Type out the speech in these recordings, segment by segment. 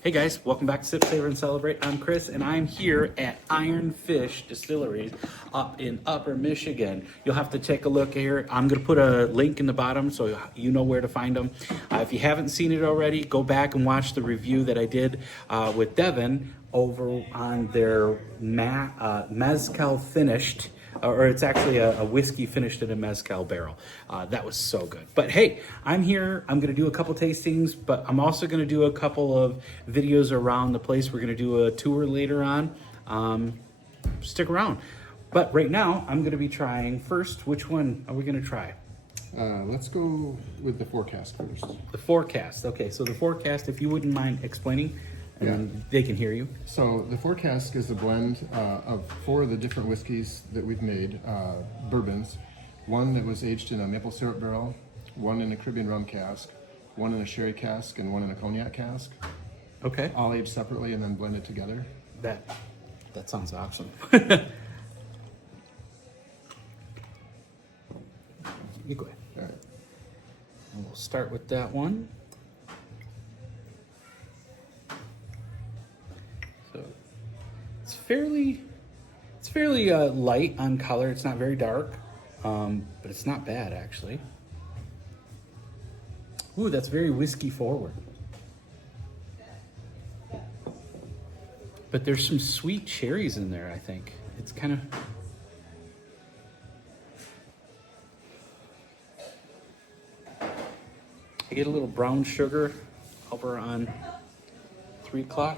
Hey guys, welcome back to Sip, Savor, and Celebrate. I'm Chris, and I'm here at Iron Fish Distillery up in Upper Michigan. You'll have to take a look here. I'm going to put a link in the bottom so you know where to find them. If you haven't seen it already, go back and watch the review that I did with Devin over on their mezcal finished, or it's actually a whiskey finished in a mezcal barrel. That was so good. But hey, I'm here. I'm going to do a couple tastings, but I'm also going to do a couple of videos around the place. We're going to do a tour later on. Stick around. But right now, I'm going to be trying first. Which one are we going to try? Let's go with the forecast first. The forecast. Okay, so the forecast, if you wouldn't mind explaining, and they can hear you. So the forecast is a blend of 4 of the different whiskeys that we've made, bourbons. One that was aged in a maple syrup barrel, one in a Caribbean rum cask, one in a sherry cask, and one in a cognac cask. Okay. All aged separately and then blended together. That sounds awesome. You go ahead. All right. And we'll start with that one. So it's fairly light on color. It's not very dark, but it's not bad actually. Ooh, that's very whiskey forward. But there's some sweet cherries in there, I think. It's kind of... I get a little brown sugar over on 3 o'clock.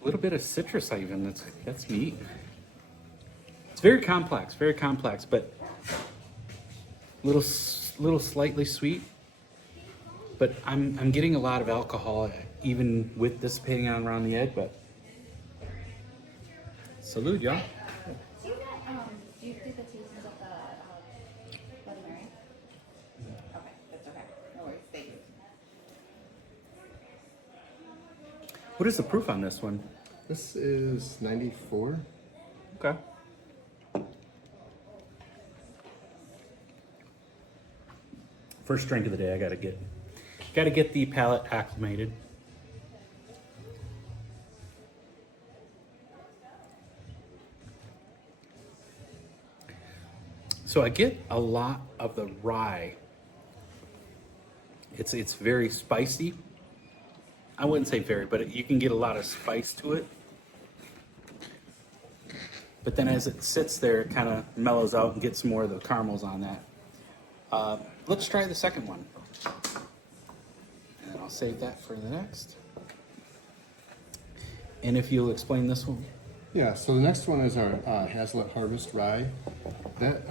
A little bit of citrus even, that's neat. It's very complex, but little slightly sweet. But I'm getting a lot of alcohol even with dissipating on around the edge, but salute, y'all. Do you do the tastings of the Bloody Mary? Okay, that's okay. No worries, thank you. What is the proof on this one? This is 94. Okay. First drink of the day, I gotta get the palate acclimated. So I get a lot of the rye. It's very spicy. I wouldn't say very, but you can get a lot of spice to it. But then as it sits there, it kind of mellows out and gets more of the caramels on that. Let's try the second one. And I'll save that for the next. And if you'll explain this one. Yeah, so the next one is our Hazlitt Harvest Rye. That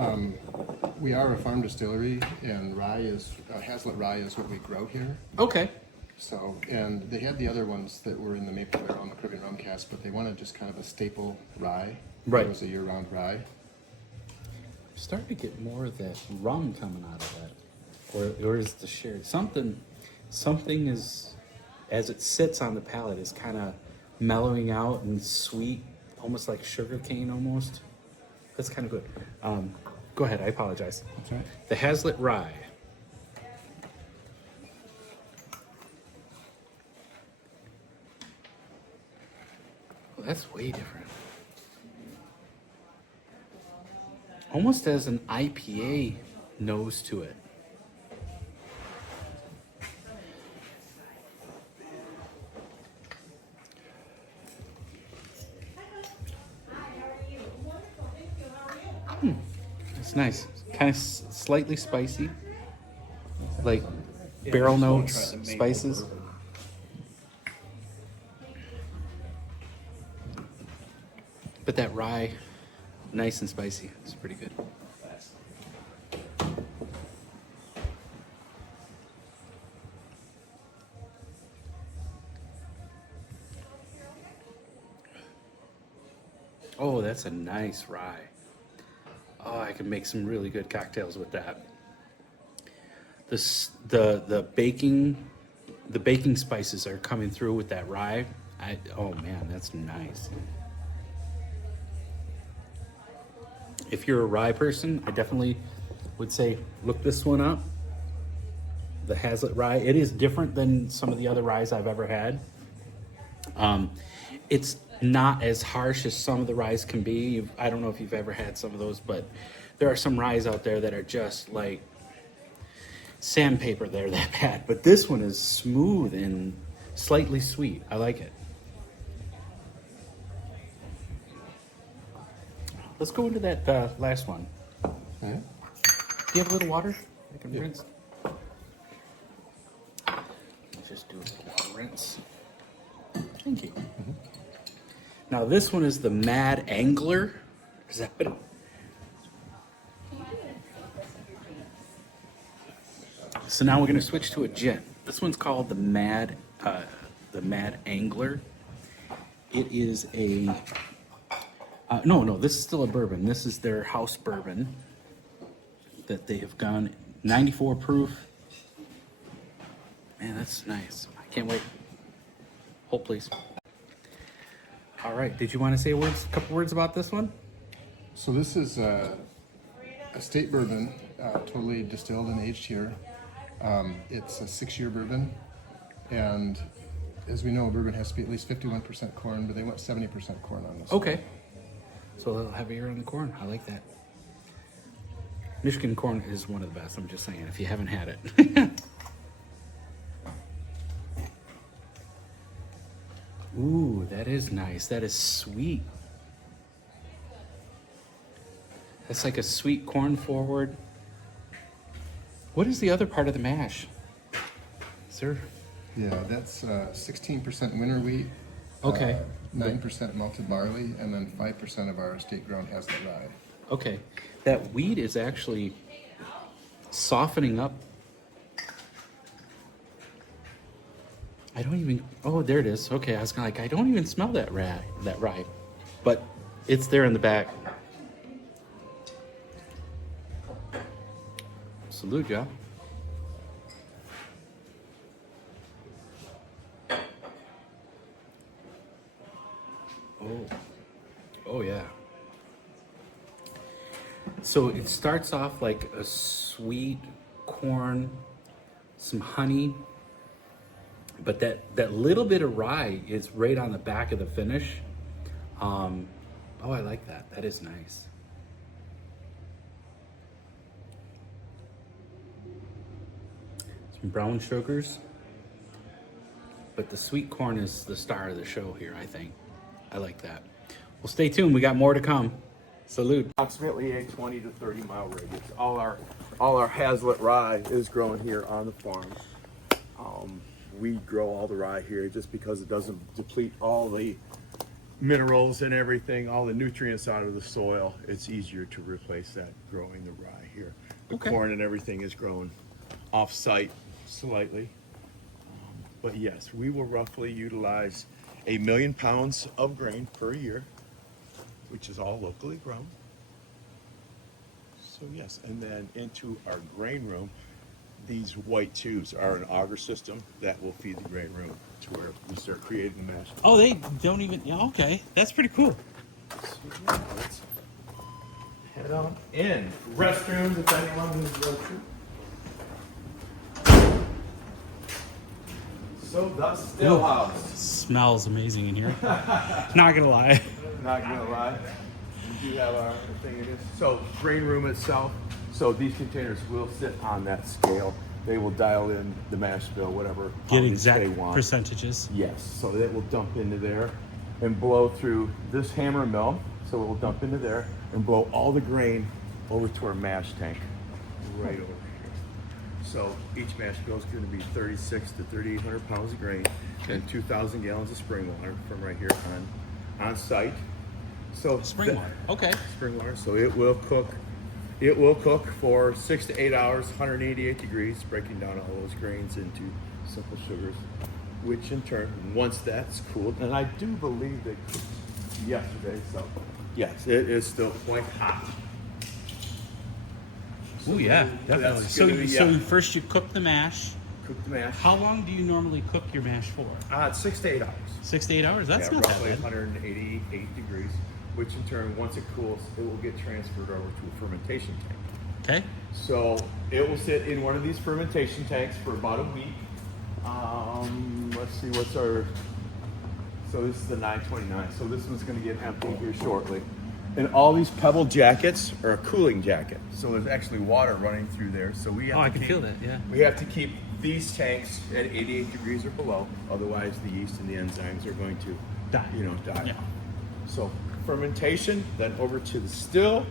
we are a farm distillery, and Hazlitt rye is what we grow here. Okay. So, and they had the other ones that were in the maple barrel and the Caribbean rum cask, but they wanted just kind of a staple rye. Right. It was a year-round rye. Starting to get more of that rum coming out of that, or is the sherry something is, as it sits on the palate, is kind of mellowing out and sweet, almost like sugar cane almost. That's kind of good. Go ahead. I apologize. That's right. The Hazlitt Rye. Well, that's way different. Almost has an IPA nose to it. It's nice. Kind of slightly spicy, like barrel notes, spices. But that rye, nice and spicy. It's pretty good. Oh, that's a nice rye. Oh, I can make some really good cocktails with that. The baking spices are coming through with that rye. Oh man, that's nice. If you're a rye person, I definitely would say look this one up. The Hazlitt rye. It is different than some of the other ryes I've ever had. It's not as harsh as some of the ryes can be. I don't know if you've ever had some of those, but there are some ryes out there that are just like sandpaper. They're that bad. But this one is smooth and slightly sweet. I like it. Let's go into that last one. Okay. Do you have a little water? I can rinse. Let's just do a little water rinse. Thank you. Mm-hmm. Now this one is the Mad Angler. Is that what? So now we're going to switch to a gin. This one's called the Mad Angler. It is a no. This is still a bourbon. This is their house bourbon that they have gone 94 proof. Man, that's nice. I can't wait. Hold, please. All right. Did you want to say a couple words about this one? So this is a state bourbon, totally distilled and aged here. It's a 6-year bourbon, and as we know, bourbon has to be at least 51% corn, but they went 70% corn on this. Okay. So a little heavier on the corn. I like that. Michigan corn is one of the best. I'm just saying, if you haven't had it. Ooh, that is nice. That is sweet. That's like a sweet corn forward. What is the other part of the mash? Sir? Yeah, that's 16% winter wheat. Okay. 9% malted barley, and then 5% of our state grown Hazlitt rye. Okay. That wheat is actually softening up. I don't even, oh, there it is. Okay, I was kind of like, I don't even smell that rye. But it's there in the back. Salute, y'all. Oh yeah. So it starts off like a sweet corn, some honey, but that little bit of rye is right on the back of the finish. Oh, I like that. That is nice. Some brown sugars, but the sweet corn is the star of the show here, I think. I like that. Well, stay tuned. We got more to come. Salute. Approximately a 20 to 30 mile radius. All our Hazlitt rye is grown here on the farm. We grow all the rye here just because it doesn't deplete all the minerals and everything, all the nutrients out of the soil. It's easier to replace that growing the rye here. The corn and everything is grown off-site slightly. But yes, we will roughly utilize 1 million pounds of grain per year, which is all locally grown. So yes, and then into our grain room, these white tubes are an auger system that will feed the grain room to where we start creating the mash. Oh, they don't even, yeah, okay. That's pretty cool. So yeah, let's head on in. Restrooms, if anyone who's restroom. So the still house. Smells amazing in here. Not gonna lie. Not gonna lie. We do have our thing in this. So grain room itself. So these containers will sit on that scale. They will dial in the mash bill, whatever Get poundage exact they want. percentages. Yes. So that will dump into there and blow through this hammer mill. So it will dump into there and blow all the grain over to our mash tank right over here. So each mash bill is going to be 36 to 3,800 pounds of grain and 2,000 gallons of spring water from right here on site. So Spring water. Okay. spring water. So it will cook. It will cook for 6 to 8 hours, 188 degrees, breaking down all those grains into simple sugars, which in turn, once that's cooled, and I do believe they cooked yesterday, so yes, it is still quite hot. Oh yeah, definitely. That's So, gonna be, so yeah. first you cook the mash. Cook the mash. How long do you normally cook your mash for? It's 6 to 8 hours. 6 to 8 hours? That's Yeah, not roughly that bad. 188 degrees, which in turn, once it cools, it will get transferred over to a fermentation tank. Okay. So it will sit in one of these fermentation tanks for about a week. Let's see, what's our, so this is the 929. So this one's gonna get empty here shortly. And all these pebble jackets are a cooling jacket. So there's actually water running through there. So we have Oh, to I can keep, feel that, yeah. We have to keep these tanks at 88 degrees or below. Otherwise the yeast and the enzymes are going to Die. die. Yeah. So fermentation, then over to the still.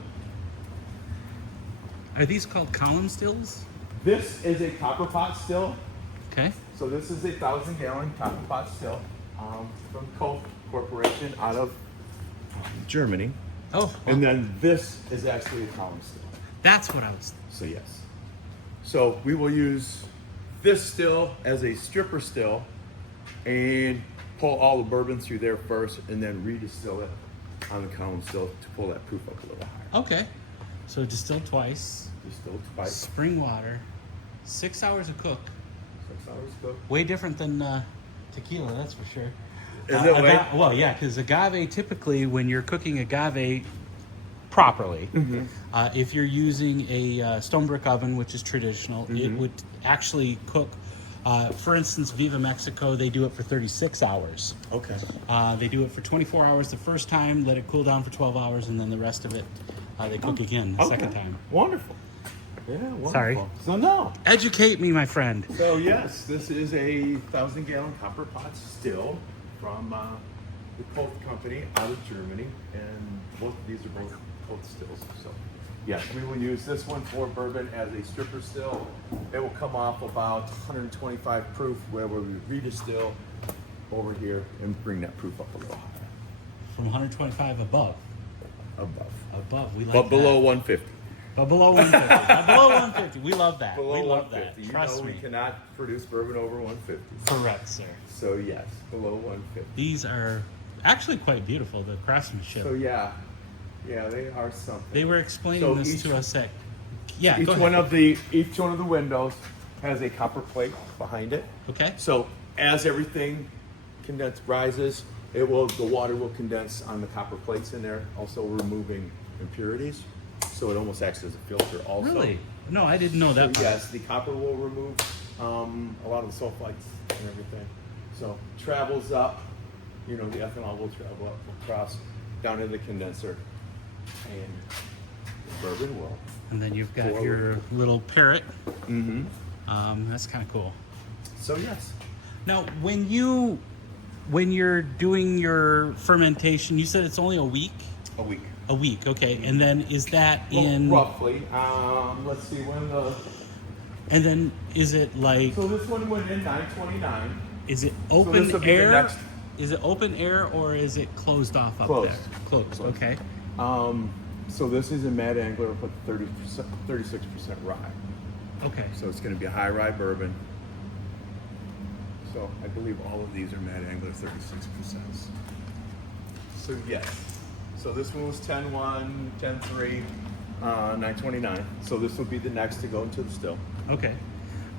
Are these called column stills? This is a copper pot still. Okay. So this is a 1,000-gallon copper pot still from Koch Corporation out of Germany. Oh, And then this is actually a column still. that's what I was. So yes. So we will use this still as a stripper still and pull all the bourbon through there first and then redistill it on the column still to pull that proof up a little higher. Okay. So distilled twice, Distilled twice, spring water, 6 hours of cook. 6 hours ago. Way different than tequila, that's for sure. Is it way? Well, yeah, because agave, typically when you're cooking agave properly, if you're using a stone brick oven, which is traditional, it would actually cook. For instance, Viva Mexico, they do it for 36 hours. Okay. They do it for 24 hours the first time, let it cool down for 12 hours, and then the rest of it they cook again the second time. Wonderful. Yeah, wonderful. Sorry. So no. Educate me, my friend. So yes, this is a 1,000-gallon copper pot still from the Koch company out of Germany, and both of these are both Koch stills. So yes, we will use this one for bourbon as a stripper still. It will come off about 125 proof, where we redistill over here and bring that proof up a little higher. From 125 above. Above. We like But that. below 150. But below 150. But below 150. We love that. Below we love 150. that. You Trust know me. we cannot produce bourbon over 150. Correct, sir. So yes, below 150. These are actually quite beautiful, the craftsmanship. So yeah, they are something. They were explaining So this each- to us at... Yeah, Each go one ahead. of the windows has a copper plate behind it. Okay. So as everything rises, the water will condense on the copper plates in there, also removing impurities. So it almost acts as a filter also. Really? No, I didn't know that part. Yes, the copper will remove a lot of the sulfites and everything. So travels up, the ethanol will travel up across down to the condenser, and the bourbon will. And then you've got Forward. your little parrot. That's kind of cool. So yes. Now, when you're doing your fermentation, you said it's only a week? A week. A week, okay. And then is that Well, in... roughly. Let's see when the. And then is it like... So this one went in 929. Is it this open will be the air? next- Is it open air or is it closed off up Closed. there? Closed. Okay. So this is a Mad Angler with 36% rye. Okay. So it's going to be a high rye bourbon. So I believe all of these are Mad Angler 36%. So yes. So this one was 10-1, 10-3, 929. So this will be the next to go into the still. Okay.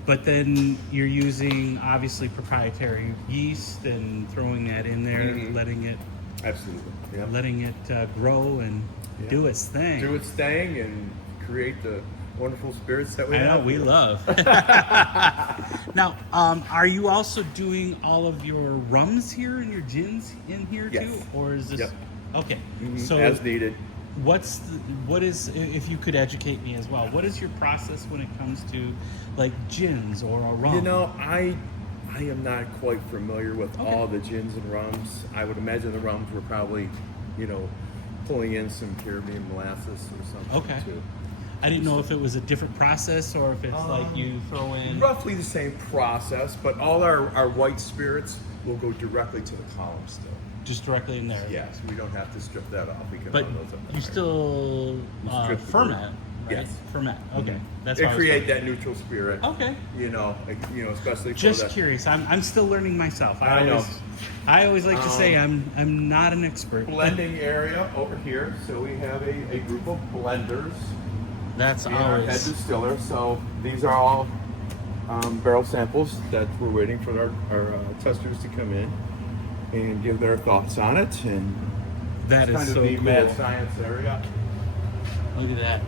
But then you're using obviously proprietary yeast and throwing that in there, letting it Absolutely. Yeah. grow and Yeah. do its thing. Do its thing and create the wonderful spirits that we I know have. we love. Now, are you also doing all of your rums here and your gins in here Yes. too, or is this? Yep. Okay. Mhm, So as needed. what is, if you could educate me as well, what is your process when it comes to like gins or a rum? I am not quite familiar with Okay. all the gins and rums. I would imagine the rums were probably, pulling in some Caribbean molasses or something Okay. too. I didn't know if it was a different process or if it's like you throw in. Roughly the same process, but all our white spirits will go directly to the column still. Just directly in there. Yes, we don't have to strip that off. We can But run those up you there. still strip the ferment, bourbon. right? Yes. Ferment. Okay. That's They how I was create wondering. that neutral spirit. Okay. Especially for Just that. curious. I'm still learning myself. I know. I always like to say I'm not an expert. Blending area over here. So we have a group of blenders. That's We are head always distiller. So these are all barrel samples that we're waiting for our testers to come in and give their thoughts on it. And that it's is kind so of the cool. mad science area. Look at that.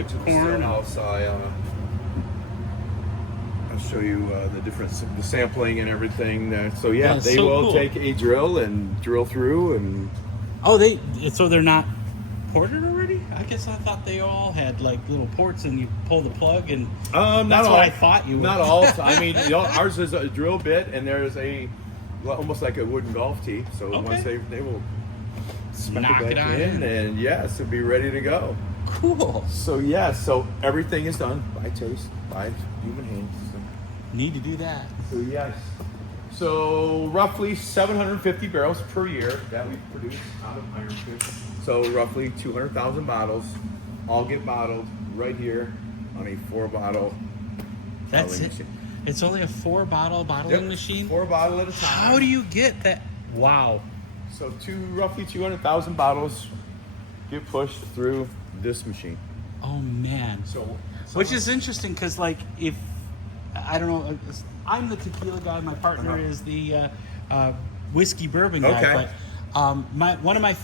of to the corn. house. I'll show you the sampling and everything. So yeah, That's they so will cool. take a drill and drill through and. Oh, so they're not ported already? I guess I thought they all had like little ports, and you pull the plug, and Not that's all. what I thought you would. Not all. I mean, ours is a drill bit, and there's almost like a wooden golf tee. So Okay. once they will smack Knock it it back on in, in. and yes, it'll be ready to go. Cool. So yeah, so everything is done by taste, by human hands. Need to do that. So yes. So roughly 750 barrels per year that we produce out of Iron Fish. So roughly 200,000 bottles, all get bottled right here on a 4-bottle That's bottling it. machine. It's only a 4-bottle bottling Yep, machine. 4 bottle at a time. How do you get that? Wow. So roughly 200,000 bottles get pushed through this machine. Oh man. So Which is interesting because, like, if I don't know, I'm the tequila guy. My partner is the whiskey bourbon guy. Okay. But one of my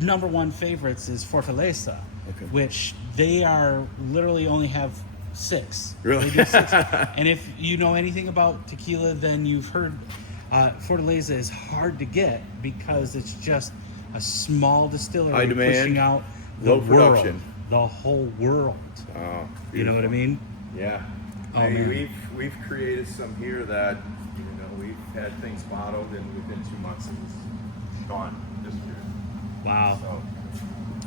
number one favorites is Fortaleza, Okay. which they are literally only have 6. Really? They do 6. And if you know anything about tequila, then you've heard Fortaleza is hard to get because it's just a small distillery High demand, pushing out the low world, production. the whole world. Oh, You know what I mean? Yeah. Oh, I mean, man. we've created some here that we've had things bottled and within 2 months it's gone, disappeared. Wow. So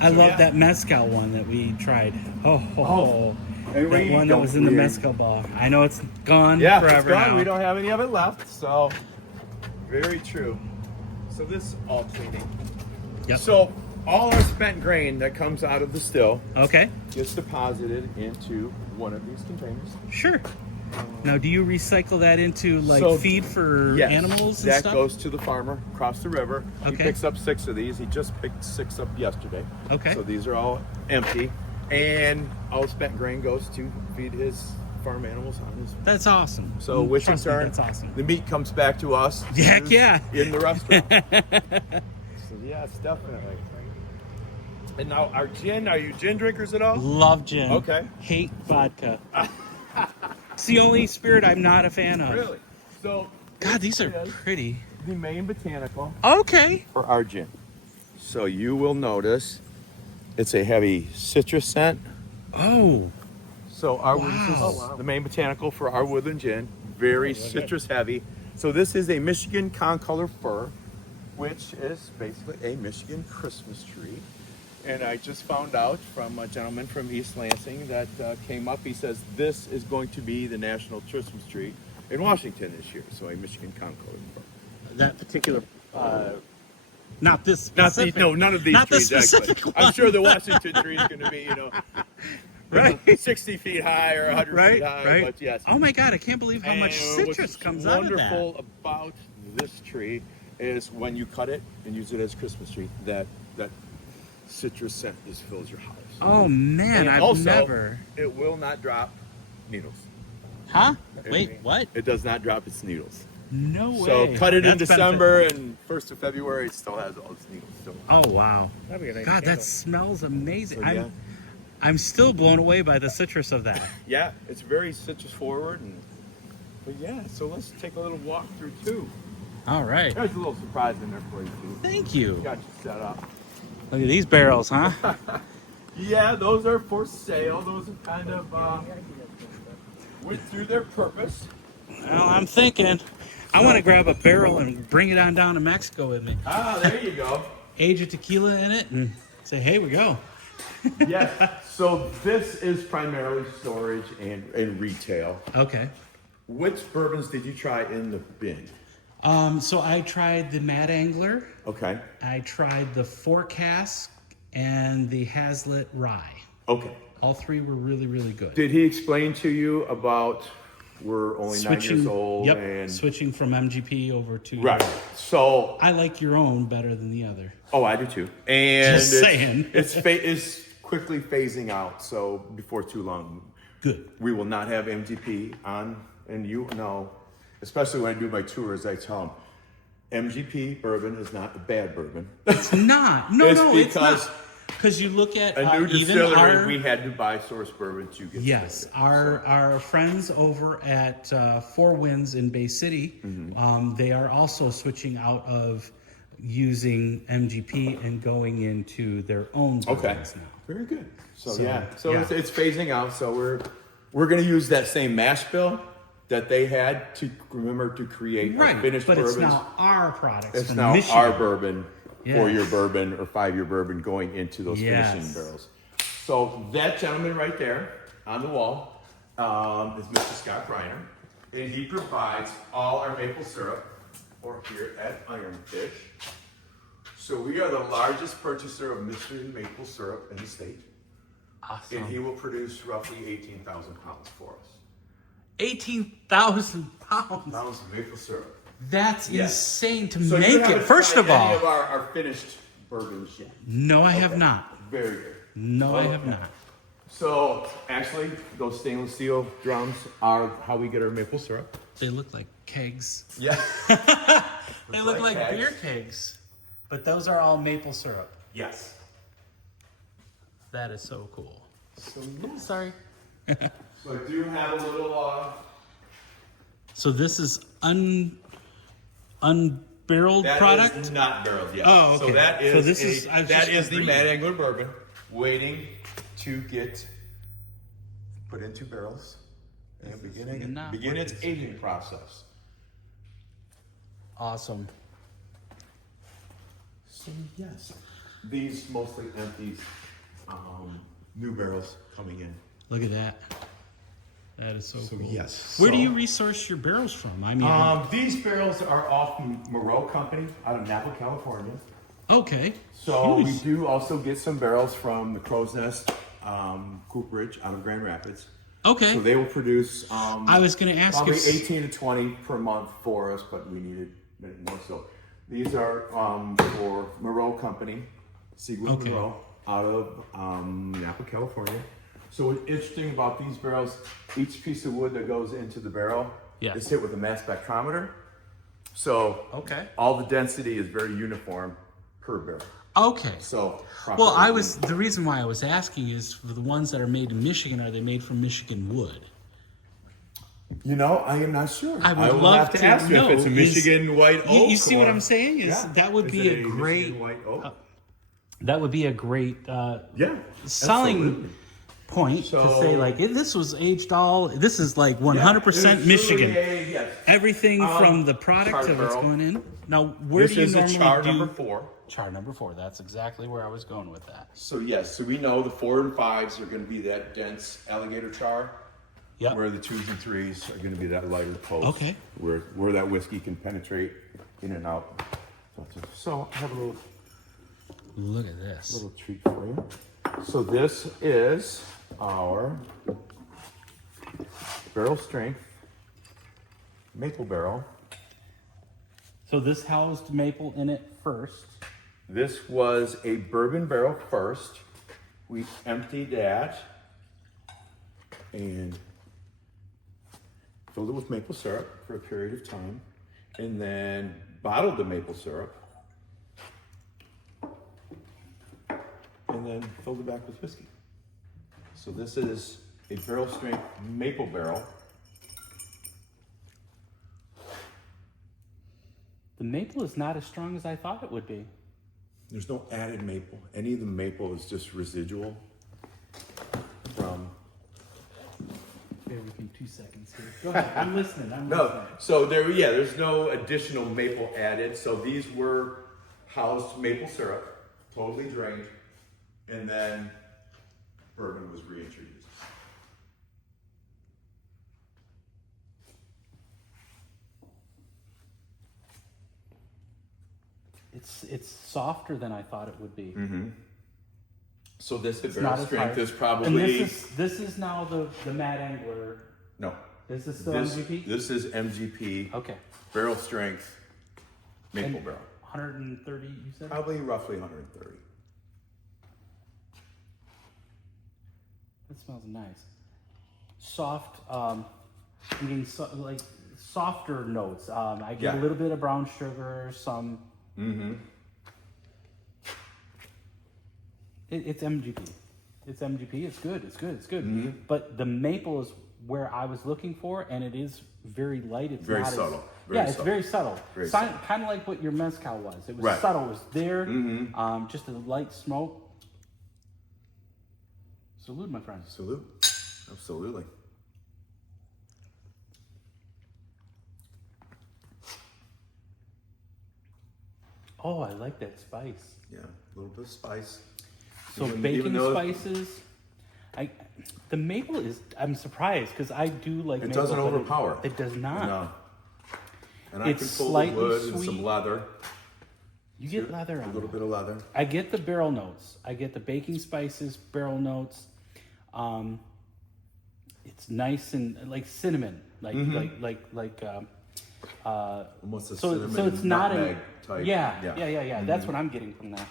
I So, love yeah. that mezcal one that we tried. Oh, And that we one that don't was in the really- mezcal bar. I know it's gone yeah, forever it's gone. now. We don't have any of it left. So very true. So this is all cleaning. Yep. So all our spent grain that comes out of the still Okay, gets deposited into one of these containers. sure. Now, do you recycle that into like So, feed for Yes, animals and that stuff? goes to the farmer across the river. He Okay. picks up 6 of these. He just picked 6 up yesterday. Okay. So these are all empty, and all spent grain goes to feed his farm animals on his. That's awesome. So which in Trust me, turn, that's awesome. the meat comes back to us. to Heck use yeah. In the restaurant. So yes, definitely. And now our gin. Are you gin drinkers at all? Love gin. Okay. Hate vodka. It's the only spirit I'm not a fan of. Really? So God, these are this is pretty. the main botanical Okay. for our gin. So you will notice it's a heavy citrus scent. Oh, So our Wow. this is the main botanical for our woodland gin. Very citrus heavy. So this is a Michigan concolor fir, which is basically a Michigan Christmas tree. And I just found out from a gentleman from East Lansing that came up. He says this is going to be the national Christmas tree in Washington this year. So a Michigan concolor fir. that particular. Not this Not the, specific. no, none of these Not the trees actually. specific one. I'm sure the Washington tree is going to be, Right. 60 feet high or 100 Right, feet high. right. But yes. Oh my God, I can't believe how much And citrus what's comes out of that. wonderful about this tree is when you cut it and use it as a Christmas tree, that citrus scent just fills your house. Oh man, And I've also, never. it will not drop needles. Huh? Wait, what? It does not drop its needles. No way. So cut it in That's December and 1st of February, it still has all its needles. Still. Oh wow. That'd be a nice God, candle. that smells amazing. So, yeah. I'm still blown away by the citrus of that. Yeah, it's very citrus forward. But yeah, so let's take a little walk through too. All right. There's a little surprise in there for you too. Thank you. Got you set up. Look at these barrels, huh? Yeah, those are for sale. Those are kind of went through their purpose. Well, I'm thinking I want to grab a barrel and bring it on down to Mexico with me. Ah, there you go. Age a tequila in it and say, hey, we go. Yes. So this is primarily storage and retail. Okay. Which bourbons did you try in the bin? So I tried the Mad Angler. Okay. I tried the Forecast and the Hazlitt Rye. Okay. All 3 were really, really good. Did he explain to you about we're only 9 years old Yep, and switching from MGP over to right? So I like your own better than the other. oh, I do too. And Just saying. it's quickly phasing out. So before too long, Good. we will not have MGP on. And you know, especially when I do my tours, I tell them MGP bourbon is not a bad bourbon. It's not. No, It's no, it's because not. Because you look at A new even distillery, our we had to buy source bourbon to get yes, started. our friends over at Four Winds in Bay City, they are also switching out of using MGP and going into their own Okay, bourbons now. very good. So, So, yeah, yeah. It's phasing out. So we're going to use that same mash bill that they had to create our Right, finished but bourbons. it's now our products It's from now Michigan. our bourbon, Yes. 4-year bourbon or 5-year bourbon going into those Yes. finishing barrels. So that gentleman right there on the wall is Mr. Scott Reiner, and he provides all our maple syrup for here at Ironfish. So we are the largest purchaser of Michigan maple syrup in the state, Awesome. and he will produce roughly 18,000 pounds for us. 18,000 pounds. Pounds of maple syrup. That's Yes. insane to So you make it. haven't First tried of any all, of our finished bourbons yet. no, I have Okay. not. Very good. No, I have Okay. not. So actually, those stainless steel drums are how we get our maple syrup. They look like kegs. Yeah. They look like kegs. beer kegs, but those are all maple syrup. Yes. That is so cool. So, yeah. Sorry. So I do have a little. So this is unbarreled That product. is not barreled yet. Oh, okay. So that So is this is- I was that just is the reading. Mad Angler bourbon waiting to get put into barrels and not begin what its is aging process. Awesome. So yes, these mostly empty new barrels coming in. Look at that. That is so, So cool. yes. Where do So- you resource your barrels from? I mean, These barrels are off Moreau Company out of Napa, California. okay. So we Jeez. do also get some barrels from the Crow's Nest cooperage out of Grand Rapids. Okay. So they will produce I was going to ask probably if 18 to 20 per month for us, but we needed more. So these are for Moreau Company, Seawood Okay. Moreau, out of Napa, California. So what's interesting about these barrels, each piece of wood that goes into the barrel Yes. is hit with a mass spectrometer. So Okay. all the density is very uniform per barrel. Okay. So Well, the reason why I was asking is for the ones that are made in Michigan, are they made from Michigan wood? You know, I am not sure. I would will love have to to ask you know. if it's a Is- Michigan white oak. You see what or- I'm saying? That would Is be it a great Michigan white oak. that would be a great Yeah, selling absolutely. point to So- say like this was aged all. This is like 100% Yeah, Michigan. it's truly yes. Everything from the product char to what's barrel. going in. Now, where This do you is a normally char do number 4. char number 4? That's exactly where I was going with that. So yes, so we know the 4 and 5s are going to be that dense alligator char, Yep. where the 2s and 3s are going to be that lighter post. Okay. Where that whiskey can penetrate in and out. So I have a Look at this. little treat for you. So this is our barrel strength maple barrel. So this housed maple in it first. This was a bourbon barrel first. We emptied that and filled it with maple syrup for a period of time, and then bottled the maple syrup, and then filled it back with whiskey. So this is a barrel strength maple barrel. The maple is not as strong as I thought it would be. There's no added maple. Any of the maple is just residual from. Bear with me 2 seconds here. Go ahead. I'm listening. No, so there's no additional maple added. So these were housed maple syrup, totally drained, and then bourbon was reintroduced. It's softer than I thought it would be. So this It's barrel not as strength hard. is And probably this is now the Mad Angler. no. Is this still This, MGP? this is MGP Okay. barrel strength maple And barrel. 130, you said? Probably roughly 130. That smells nice. Soft, I'm getting like softer notes. I get Yeah. a little bit of brown sugar, some. It's MGP. It's MGP. It's good. It's good. It's good. Mm-hmm. But the maple is where I was looking for, and it is very light. It's Very not subtle. As, Very yeah, it's subtle. very subtle. Very subtle. Kind of like what your mezcal was. It was Right. subtle. It was there. Mm-hmm. Just a light smoke. Salute, my friend. Salute. Absolutely. Oh, I like that spice. Yeah, a little bit of spice. So Even baking though spices. The maple is. I'm surprised because I do like. It maple, doesn't but overpower. It does not. No. And It's I can pull the slightly wood and sweet. some leather. You get leather A on little that. bit of leather. I get the barrel notes. I get the baking spices, barrel notes. It's nice and like cinnamon, like Almost a so cinnamon it's not a nutmeg type. yeah. That's what I'm getting from that.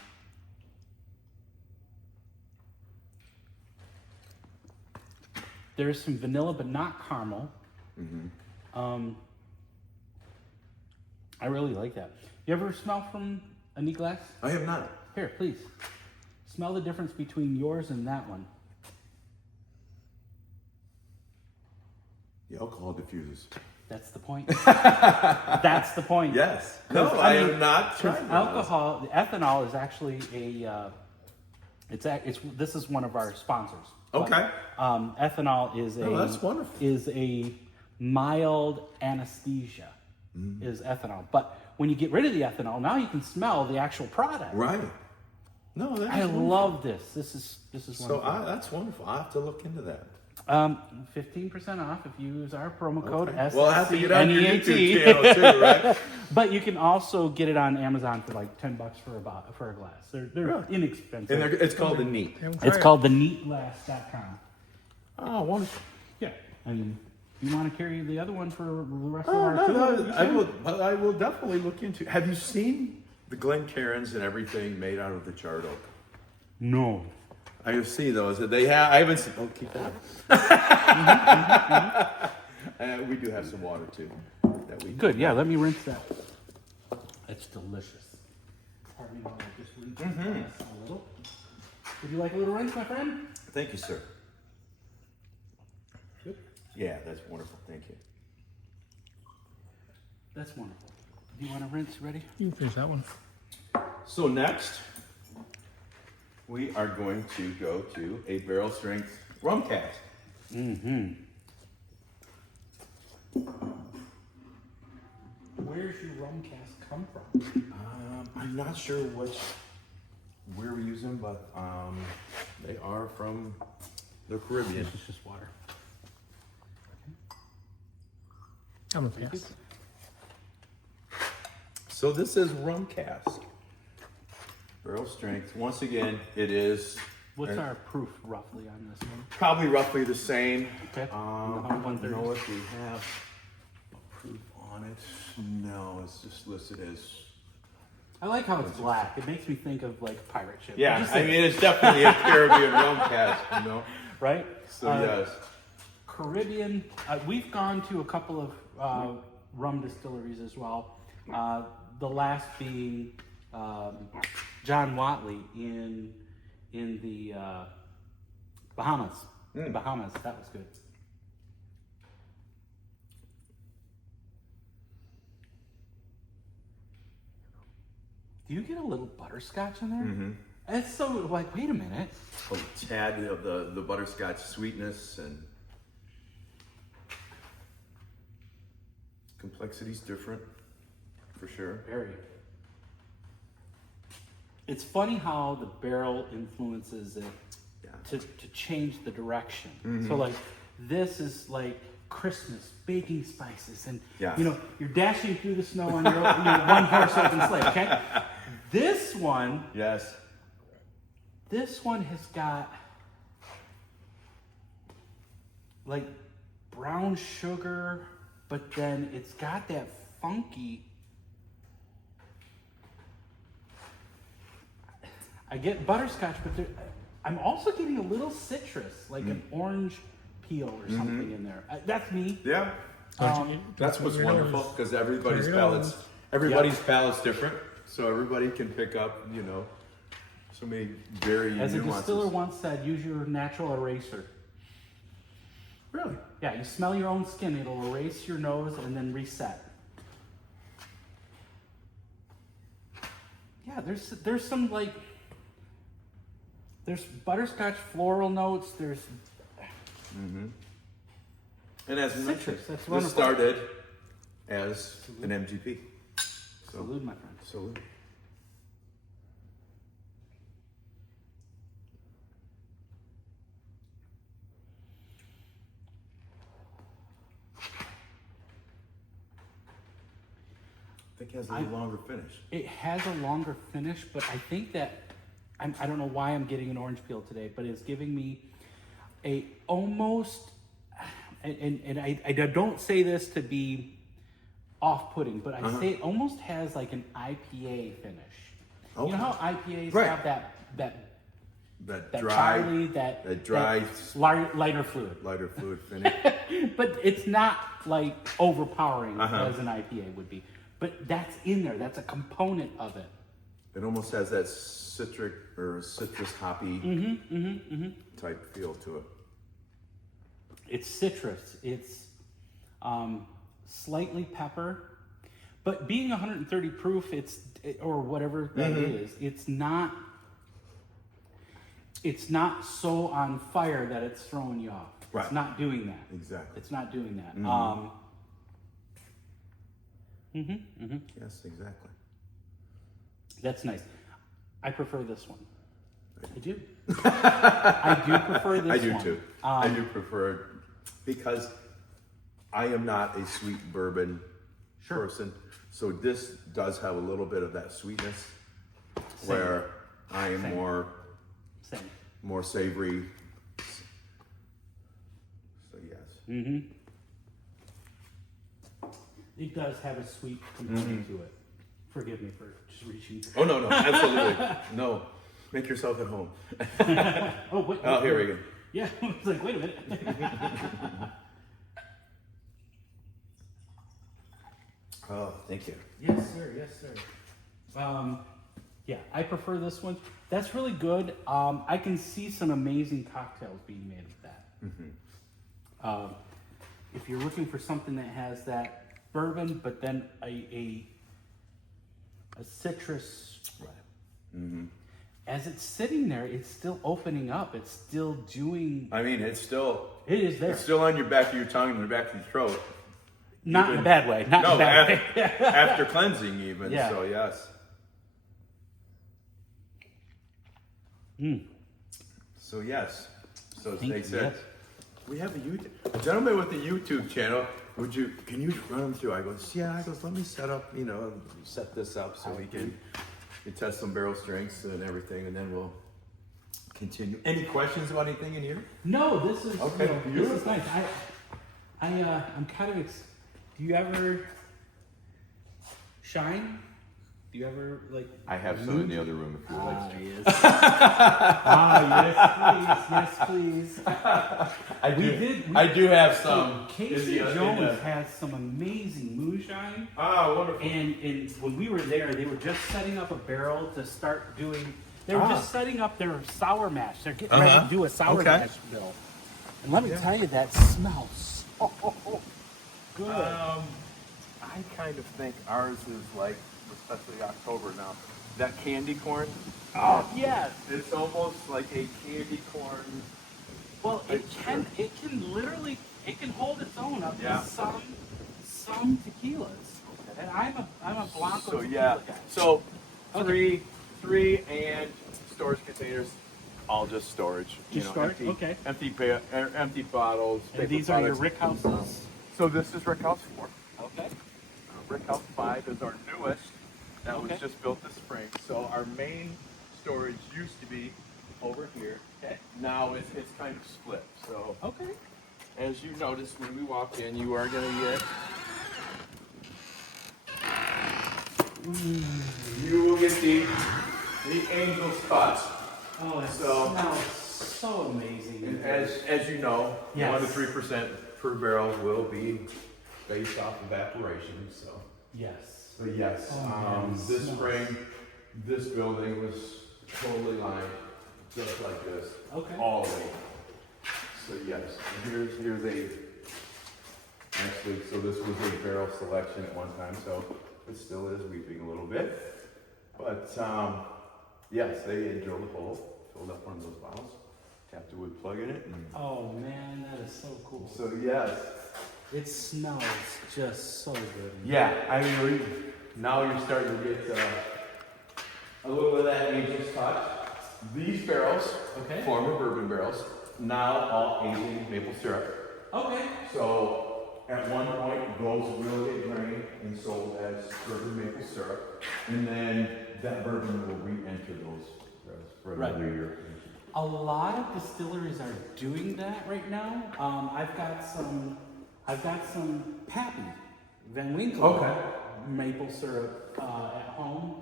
There's some vanilla, but not caramel. I really like that. You ever smell from a neat glass? I have not. Here, please. Smell the difference between yours and that one. The alcohol diffuses. That's the point. That's the point. Yes. No, 'Cause, I mean, have not 'cause tried that. alcohol, the ethanol is actually this is one of our sponsors. But, Okay. ethanol is Oh, that's wonderful. is a mild anesthesia. Is ethanol, but when you get rid of the ethanol, now you can smell the actual product. Right. No, that's I wonderful. love this. This is So wonderful. that's wonderful. I have to look into that. 15% off if you use our promo code Okay. Well, I have to get on your SCNEAT. YouTube channel too, right? But you can also get it on Amazon for like $10 for a glass. They're Yeah. inexpensive. And it's called the neat. It's called theneatglass.com. Oh, wonderful. Yeah. And you want to carry the other one for the rest of Oh, our no, tour? no, you I can. will. I will definitely look into. Have you seen the Glencairns and everything made out of the charred oak? No. I have seen those. They have. I haven't seen. Oh, keep that. We do have some water too. That we Good. Yeah. Let me rinse that. It's delicious. Pardon me while I just rinse this a little. Would you like a little rinse, my friend? Thank you, sir. Good. Yeah, that's wonderful. Thank you. That's wonderful. Do you want to rinse? Ready? You can finish that one. So next, we are going to go to a barrel strength rum cask. Where's your rum cask come from? I'm not sure where we use them, but they are from the Caribbean. This is just water. I'm gonna pass. So this is rum cask. Barrel strength. Once again, it is What's our proof roughly on this one? probably roughly the same. Okay. I don't 130. know if we have a proof on it. No, it's just listed as. I like how it's black. It makes me think of like a pirate ship. Yeah, Just I saying, mean it's definitely a Caribbean rum cask, you know. right? So yes. Caribbean. We've gone to a couple of rum distilleries as well. The last being John Watley in the Bahamas. Bahamas. That was good. Do you get a little butterscotch in there? It's so like, wait a minute. A tad of the butterscotch sweetness and complexity's different for sure. Very. It's funny how the barrel influences it to change the direction. So like this is like Christmas baking spices and Yes. you know you're dashing through the snow on your one horse open sleigh. Okay, this one Yes. has got like brown sugar, but then it's got that funky. I get butterscotch, but I'm also getting a little citrus, like an orange peel or something in there. That's me. Yeah. That's what's wonderful because everybody's palate's different, so everybody can pick up, you know, So many very As a nuances. distiller once said, use your natural eraser. Really? Yeah, you smell your own skin, it'll erase your nose and then reset. Yeah, there's some like, there's butterscotch floral notes, there's And as we citrus, mentioned, that's this wonderful. started as an MGP. So, Salute, my friend. salute. I think it has a little longer finish. It has a longer finish, but I think that, I don't know why I'm getting an orange peel today, but it's giving me a almost, and I don't say this to be off-putting, but I say it almost has like an IPA finish. Oh. You know how IPAs Right. have that That barley, dry, that dry, lighter fluid, lighter fluid finish. but it's not like overpowering Uh-huh. as an IPA would be. But that's in there. That's a component of it. It almost has that citric or citrus hoppy type feel to it. It's citrus. It's slightly pepper, but being 130 proof, or whatever that is, it's not so on fire that it's throwing you off. Right. It's not doing that. Exactly. It's not doing that. Yes, exactly. That's nice. I prefer this one. I do. I do prefer this one. I do too. I do prefer it because I am not a sweet bourbon person. So this does have a little bit of that sweetness where I am Same. more savory. So yes. It does have a sweet component to it. Forgive me for just reaching. Oh no, absolutely. No. Make yourself at home. Oh, wait. Oh, here we go. Yeah, I was like, wait a minute. Oh, thank you. Yes, sir. Yes, sir. Yeah, I prefer this one. That's really good. I can see some amazing cocktails being made with that. If you're looking for something that has that bourbon, but then a citrus, as it's sitting there, it's still opening up. It's still doing. I mean, it's still There. It's still on your back of your tongue and the back of your throat. Not in a bad way. Not in No, a bad way. after cleansing even. Yeah. So yes. So yes. So Thank they you, said, yes. we have a gentleman with a YouTube channel. Can you run him through? I goes, yeah. I goes, let me set this up so we can test some barrel strengths and everything, and then we'll continue. Any questions about anything in here? No, this is Okay, this is beautiful. nice. I'm kind of. Do you ever shine? Do you ever like? I have some in the other room if you would like. Yes, please. I do have some. Casey Jones has some amazing moonshine, Ah, wonderful. and when we were there, they were just setting up a barrel to start doing. They were just setting up their sour mash. They're getting ready to do a sour mash bill. And let me tell you, that smells so good. I kind of think ours is like, especially October now, that candy corn. Oh yes. It's almost like a candy corn. Well, it can literally hold its own up Yeah. to some tequilas. And I'm a Blanco So tequila yeah, guy. so three and storage containers, all just storage. Just storage? Okay. Empty bottles. And paper these are your products. Rick houses. So this is Rick House 4. Okay. Rick House 5 is our newest. That Okay. was just built this spring. So our main storage used to be over here. Okay. Now it's kind of split. So Okay. as you noticed when we walked in, you are going to get. You will get the angel spots. Oh, it So- smells so amazing. And as you know, Yes. 1 to 3% per barrel will be based off evaporation. So Yes. yes, Oh, man, it this smells. spring, this building was totally lined, just like this. Okay. All the way. So yes, and here's a, actually, so this was a barrel selection at one time, so it still is weeping a little bit. But yes, they had drilled a hole, filled up one of those bottles, tapped the wood plug in it, and Oh man, that is so cool. so yes. It smells just so good. Yeah, I mean, now you're starting to get a little bit of that ageless touch. These barrels, Okay. former bourbon barrels, now all aging maple syrup. Okay. So at one point, those will get drained and sold as bourbon maple syrup, and then that bourbon will re-enter those barrels for Right. another year. A lot of distilleries are doing that right now. I've got some Pappy Van Winkle Okay. maple syrup at home,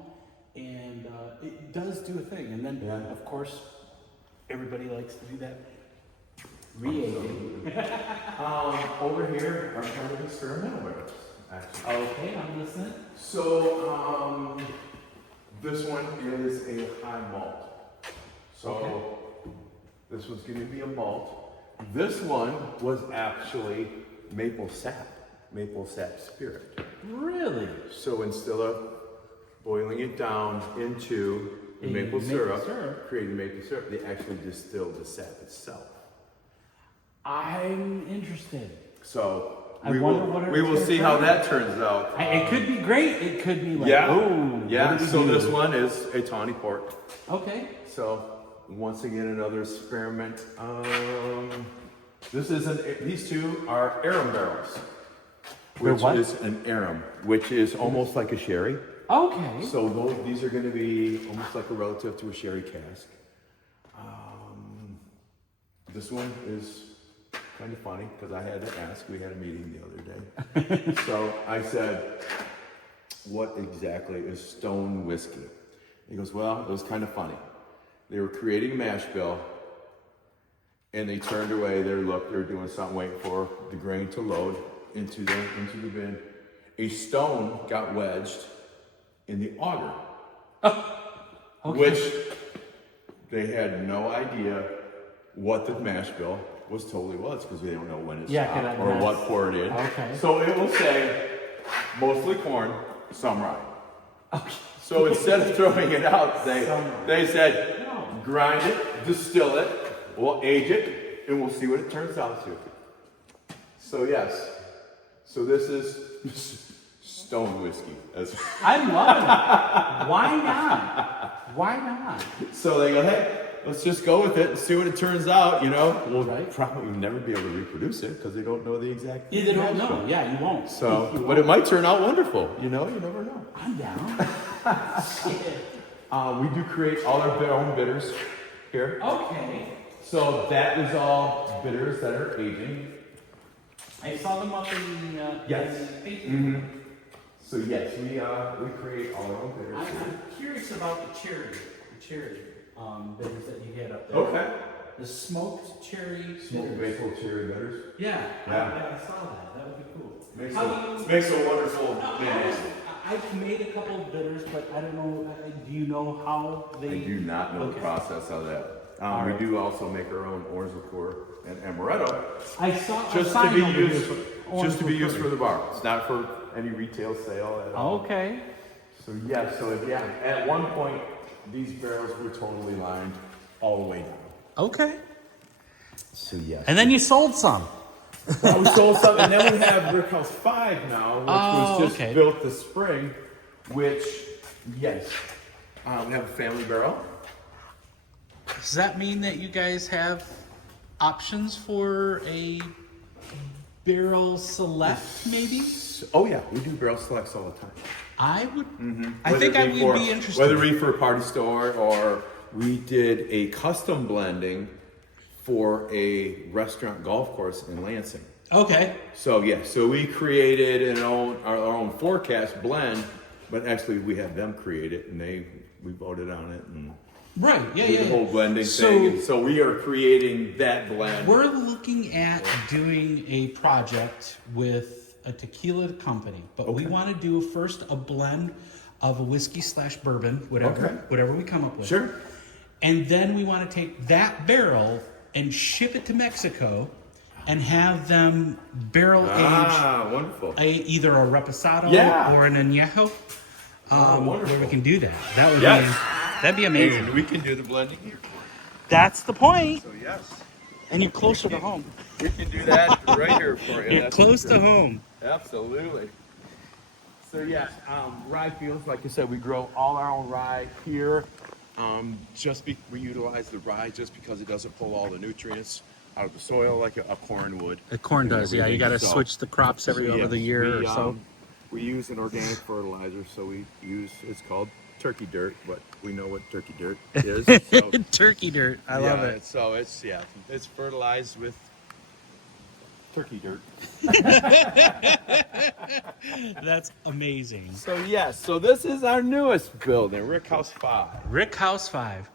and it does do a thing. And then, Yeah. of course, everybody likes to do that re-aging. Over here are kind of experimental barrels, actually. Okay, I'm listening. So, this one is a high malt. So, Okay. this one's going to be a malt. This one was actually maple sap spirit. Really? So instead of boiling it down into the maple syrup, creating maple syrup, they actually distilled the sap itself. I'm interested. So I we wonder will what we will it's see gonna how be. that turns out. It could be great. It could be like, Yeah, oh, yeah. what did we So do? this one is a tawny port. Okay. So once again, another experiment. These two are Arum barrels, They're which what? is an Arum, which is almost like a sherry. Okay. So these are going to be almost like a relative to a sherry cask. This one is kind of funny because I had to ask. We had a meeting the other day. So I said, "What exactly is stone whiskey?" He goes, "Well, it was kind of funny. They were creating a mash bill, and they turned away. They were doing something, waiting for the grain to load into the bin. A stone got wedged in the auger, which they had no idea what the mash bill was because they don't know when it's stopped or what poured in. Okay. So it will say mostly corn, some rye. Okay. So instead of throwing it out, they said grind it, distill it, we'll age it, and we'll see what it turns out to. So yes, so this is stone whiskey. I love it. Why not? Why not? So they go, hey, let's just go with it and see what it turns out. We'll Right. probably never be able to reproduce it because they don't know the exact. Yeah, they don't know. Yeah, you won't. So, You but won't. it might turn out wonderful. You never know. I'm down. Shit. We do create all our own bitters here. Okay. So that is all bitters that are aging. I saw them up in the Yes. Facebook. Mm-hmm. So yes, we create all our own bitters. I'm curious about the cherry bitters that you had up there. Okay. The smoked cherry Smoked bitters. maple cherry bitters. Yeah. Yeah. I saw that. That would be cool. Makes a wonderful No, mayonnaise. I've made a couple of bitters, but I don't know. Do you know how they? I do not know the Okay. process of that. All We right. do also make our own orange liqueur and amaretto, I saw a just to sign be over here used, for orange just to be used liqueur. for the bar. It's not for any retail sale at all. Okay. So yeah. At one point, these barrels were totally lined all the way down. Okay. So yes. And then you sold some. we sold some, and then we have Brick House 5 now, which was just okay. built this spring. Which, yes, we have a family barrel. Does that mean that you guys have options for a barrel select, maybe? Oh yeah, we do barrel selects all the time. I would. I Whether think it I be would for- be interested. Whether it be for a party store or we did a custom blending for a restaurant golf course in Lansing. Okay. So yeah, so we created our own forecast blend, but actually we had them create it and we voted on it and Right. Yeah. did Yeah. the whole blending So- thing. And so we are creating that blend. We're looking at doing a project with a tequila company, but we want to do first a blend of a whiskey / bourbon, whatever we come up with. Sure. And then we want to take that barrel and ship it to Mexico and have them barrel age Wonderful. either a reposado Yeah. or an añejo. Wonderful. Where we can do that. That would Yes. that'd be amazing. And we can do the blending here. That's the point. So yes, And you're closer to home. we can do that right here for you. You're That's close for to sure. home. Absolutely. So yes, rye fields, like I said, we grow all our own rye here. We utilize the rye just because it doesn't pull all the nutrients out of the soil like a corn would. The corn does, yeah. You got to So- switch the crops every So, over yes, the year we, or so. We use an organic fertilizer, so we use, it's called turkey dirt, but we know what turkey dirt is. So, Turkey dirt. I love it. So it's fertilized with turkey dirt. That's amazing. So yes, so this is our newest building, Rick House 5. Rick House 5.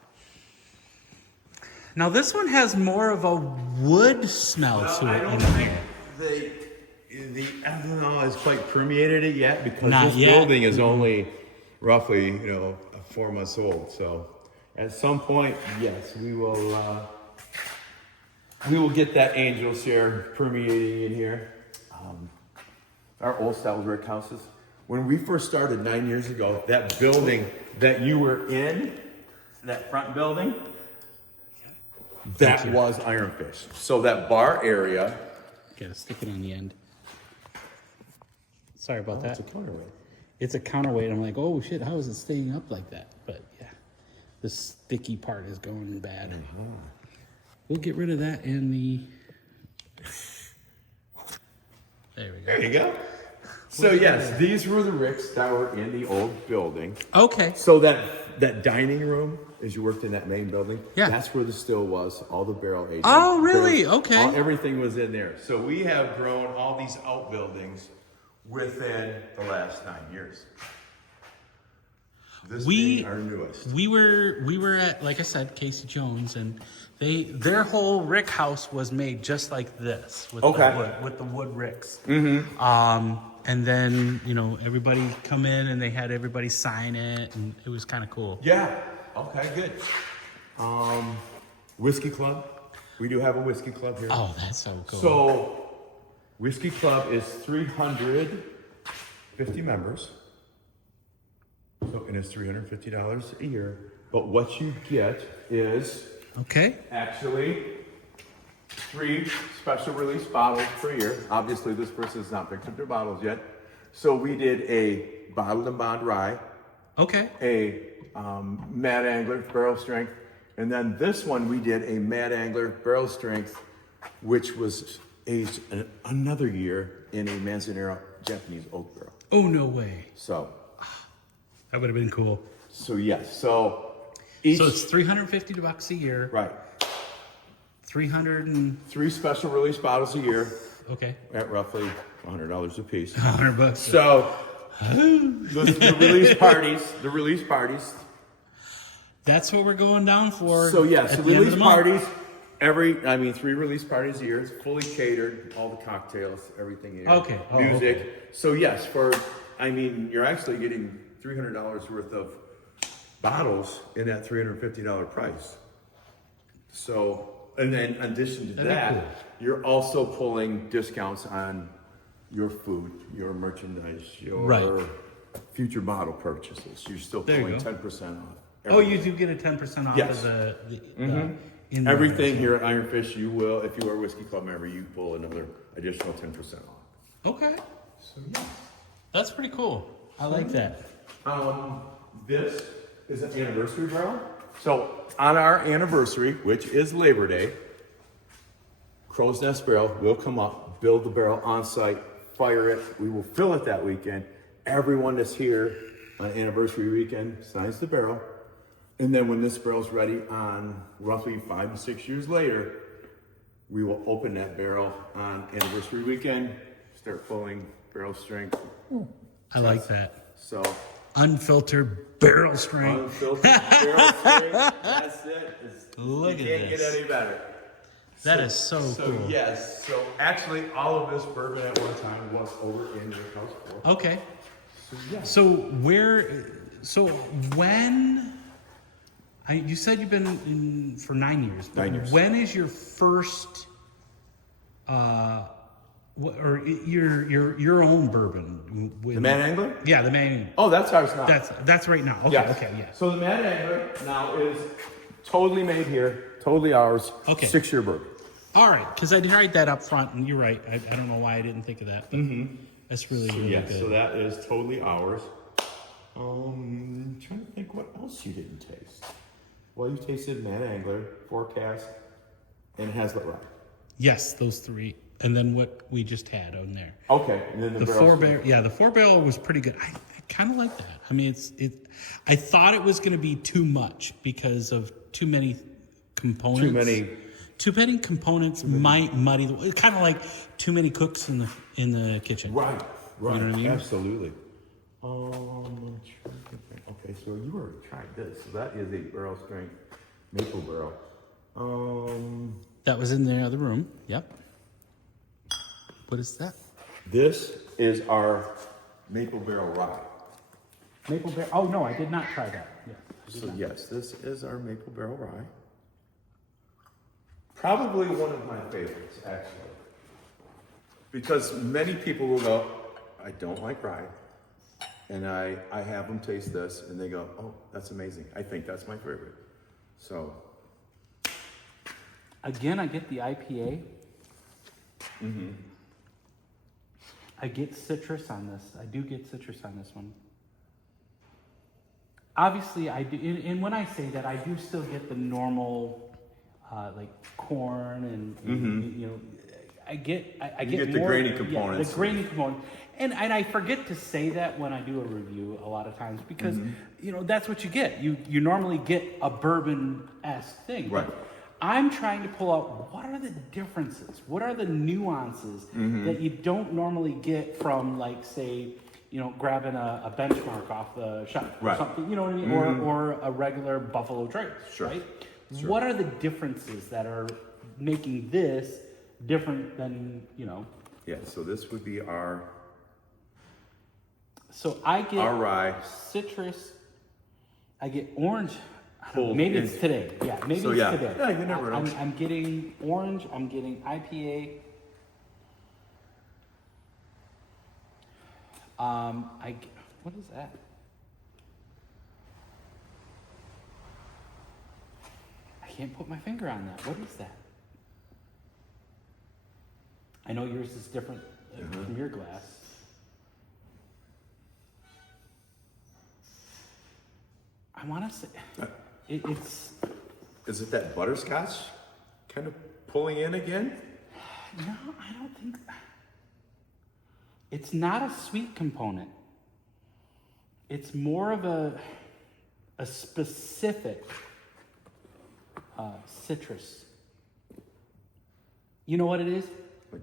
Now this one has more of a wood smell to it in here. The ethanol is quite permeated it yet because Not this yet. building is only roughly 4 months old. So at some point, yes, we will get that angel share permeating in here. Our old style Rick houses. When we first started 9 years ago, that building that you were in, that front building, that was Iron Fish. So that bar area. Gotta stick it on the end. Sorry about that. It's a counterweight. It's a counterweight. I'm like, oh shit, how is it staying up like that? But yeah, the sticky part is going bad. We'll get rid of that in the. There we go. There you go. So yes, these were the ricks that were in the old building. Okay. So that dining room, as you worked in that main building, Yeah. that's where the still was, all the barrel aging. Oh, really? Barrels, Okay. everything was in there. So we have grown all these outbuildings within the last 9 years. This being our newest. We were at, like I said, Casey Jones, and their whole rick house was made just like this with the wood ricks. Mm-hmm. And then everybody come in and they had everybody sign it, and it was kind of cool. Yeah. Okay, good. Whiskey Club. We do have a whiskey club here. Oh, that's so cool. So, Whiskey Club is 350 members. So, and it's $350 a year. But what you get is Okay. actually 3 special release bottles per year. Obviously, this person's not picked up their bottles yet. So, we did a bottled and bond rye, Okay. a Mad Angler barrel strength, and then this one we did a Mad Angler barrel strength, which was aged another year in a Manzanero Japanese oak barrel. Oh, no way. So That would have been cool. yes, so each So it's $350 a year. right 300 and 3 special release bottles a year okay. at roughly $100 a piece. $100. So the release parties. That's what we're going down for. So yes, at the the end of release the month. parties. 3 release parties a year. It's fully catered, all the cocktails, everything in. Okay. Oh, Music. okay. So yes, you're actually getting $300 worth of bottles in that $350 price. So, and then in addition to That'd be that, cool. you're also pulling discounts on your food, your merchandise, your Right. future bottle purchases. You're still There you pulling go. Oh,10% off. you do get a 10% off Yes. of the in Everything here at Iron Fish, you will, if you are a Whiskey Club member, you pull another additional 10% off. Okay. So yeah. That's pretty cool. I like that. This is an anniversary barrel. So on our anniversary, which is Labor Day, Crow's Nest Barrel will come up, build the barrel on site, fire it. We will fill it that weekend. Everyone that's here on anniversary weekend signs the barrel. And then when this barrel's ready on roughly 5 to 6 years later, we will open that barrel on anniversary weekend, start pulling barrel strength. I like that. So Unfiltered barrel strength. unfiltered barrel strength, that's it. Look you at can't this. get any better. That is so So cool. yes, so actually all of this bourbon at one time was over in your house. Okay. So yes. So when You said you've been in for 9 years. But 9 years. When is your first, or your own bourbon? The Mad Angler? Yeah, the Mad. Oh, that's ours now. That's right now. Okay, Yes. okay, yeah. So the Mad Angler now is totally made here, totally ours. Okay. 6-year bourbon. All right, because I did write that up front, and you're right. I don't know why I didn't think of that. But that's really, really Yeah, good. so that is totally ours. Trying to think what else you didn't taste. Well, you tasted Mad Angler, Forecast, and Hazlet Rye. Yes, those three, and then what we just had on there. Okay, and then the The barrel 4-barrel, yeah, the 4-barrel was pretty good. I kind of like that. I mean, I thought it was going to be too much because of too many components. Too many components might muddy the. It's kind of like too many cooks in the kitchen. Right. You know what I mean? Absolutely. I'm trying to think. Okay, so you already tried this. So that is a barrel strength maple barrel. That was in the other room. Yep. What is that? This is our maple barrel rye. Maple bear. Oh no, I did not try that. Yeah. So yes, this is our maple barrel rye. Probably one of my favorites, actually. Because many people will go, I don't like rye. And I have them taste this and they go, oh, that's amazing. I think that's my favorite. So. Again, I get the IPA. I get citrus on this. I do get citrus on this one. Obviously, I do. And when I say that, I do still get the normal, like corn and you know, I get the more, grainy yeah, components. the grainy component. And I forget to say that when I do a review a lot of times because you know that's what you get. You normally get a bourbon-esque thing. Right. But I'm trying to pull out what are the differences, what are the nuances that you don't normally get from, like, say, you know, grabbing a benchmark off the shelf or Right. something, you know what I mean, or a regular Buffalo Trace, Sure. right? Sure. What are the differences that are making this different than, you know? Yeah, so this would be our So I get rye. citrus, I get orange. Pulled Maybe in. it's today. Yeah, maybe So, it's yeah. today. Yeah, you never know. I'm getting orange. I'm getting IPA. What is that? I can't put my finger on that. What is that? I know yours is different from your glass. I want to say it's. Is it that butterscotch kind of pulling in again? No, I don't think. It's not a sweet component. It's more of a specific citrus. You know what it is?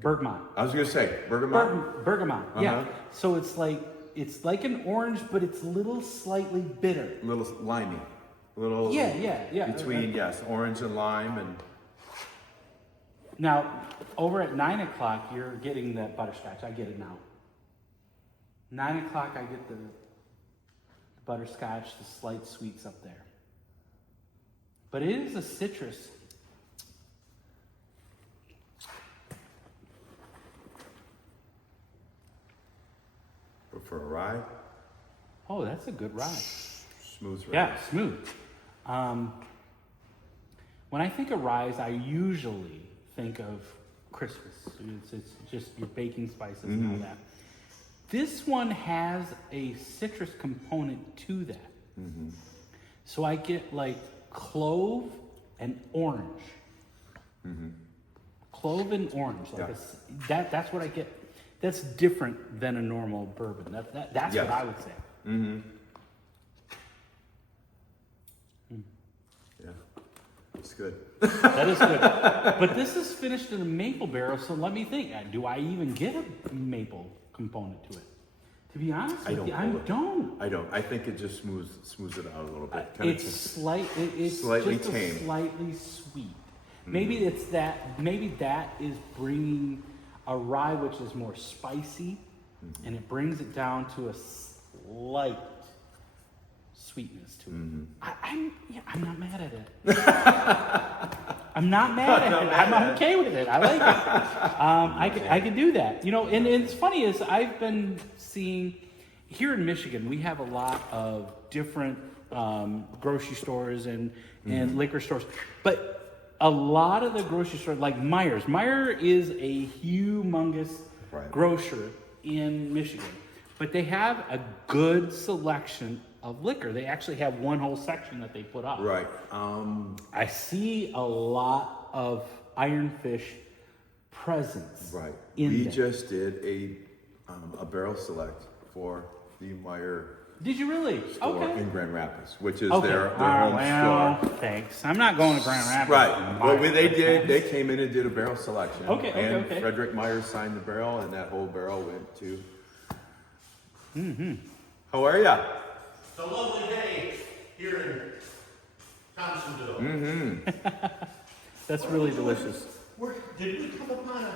Bergamot. I was gonna say bergamot. Bergamot. Yeah. Uh-huh. So it's like an orange, but it's a little slightly bitter. A little limey. A little. Yeah. Between orange and lime and. Now, over at 9 o'clock, you're getting that butterscotch. I get it now. 9 o'clock, I get the butterscotch, the slight sweets up there. But it is a citrus. But for a rye, Oh, that's a good rye. smooth rye. Yeah, smooth. When I think of ryes, I usually think of Christmas. It's just your baking spices and all that. This one has a citrus component to that. So I get like clove and orange. Clove and orange. Like that's what I get. That's different than a normal bourbon. That's Yes. what I would say. Yeah, it's good. That is good. But this is finished in a maple barrel, so let me think. Do I even get a maple component to it? To be honest with you, I don't. I don't. I think it just smooths it out a little bit. It's it's slightly just tame. slightly sweet. Maybe it's that. Maybe that is bringing a rye which is more spicy, and it brings it down to a slight sweetness to it. I'm not mad at it. I'm not mad at it. I'm okay with it. I like it. I can do that. You know, and it's funny is I've been seeing here in Michigan, we have a lot of different grocery stores and liquor stores, but a lot of the grocery stores, like Meijer is a humongous grocer in Michigan, but they have a good selection of liquor. They actually have one whole section that they put up. Right. I see a lot of Iron Fish presence. Right. In We there. just did a barrel select for the Meijer Did you really? store Okay. in Grand Rapids, which is Okay. their Ah, home well, store. thanks. I'm not going to Grand Rapids. Right. Well, they came in and did a barrel selection. Okay, okay, and okay. Frederick Meyer signed the barrel, and that whole barrel went to. How are ya? It's a lovely day here in Thompsonville. That's really delicious. Did we come upon a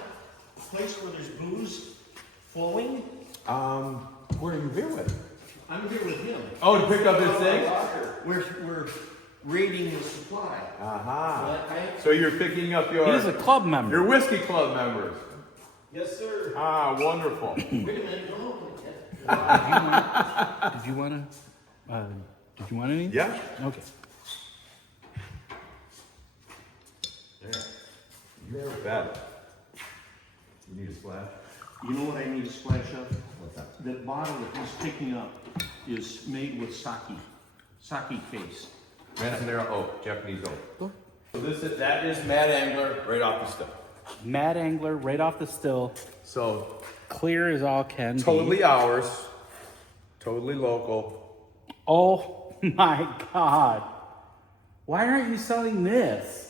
place where there's booze flowing? Where are you here with? I'm here with him. Oh, to pick up his things? We're raiding the supply. Aha. I- So you're picking up He's a club member. your whiskey club members. Yes, sir. Ah, wonderful. Wait a minute, no. Did you want any? Yeah. Okay. You never bet. You need a splash? You know what I need a splash of? What's that? That bottle that he's picking up is made with sake face. Manzanero oak, Japanese oak. So that is Mad Angler right off the stove. Mad Angler, right off the still, So clear as all can be. totally ours, totally local. Oh my God! Why aren't you selling this?